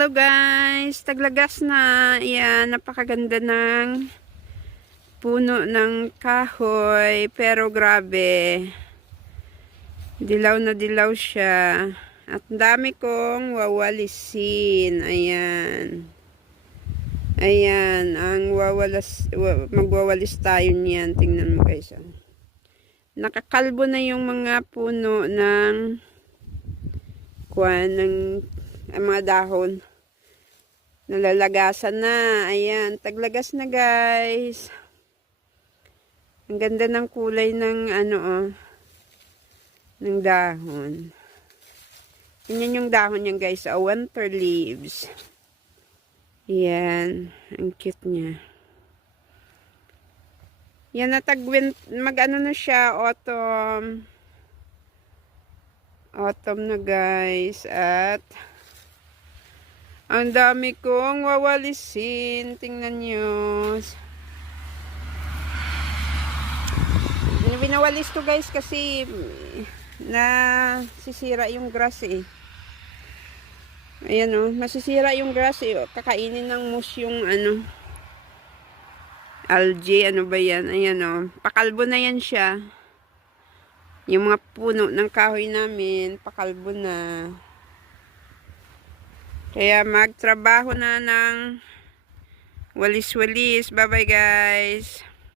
Hello guys, taglagas na. Ayan, napakaganda ng puno ng kahoy. Pero grabe, dilaw na dilaw siya. At dami kong wawalisin. Ayan. Ayan, magwawalis tayo niyan. Tingnan mo guys. Nakakalbo na yung mga puno ng mga dahon. Nalalagasan na. Ayan, taglagas na guys. Ang ganda ng kulay ng ng dahon. Yan yung dahon niya guys, winter leaves. Ayan, ang cute niya. Yan na na siya, autumn. Autumn na guys. At ang dami kong wawalisin. Tingnan nyo. Binawalis to guys kasi sisira yung grass eh. Ayan o. Masisira yung grass eh. Kakainin ng moose yung algae. Ano ba yan? Ayan o. Pakalbo na yan siya. Yung mga puno ng kahoy namin, pakalbo na. Kaya magtrabaho na ng walis-walis. Bye-bye guys.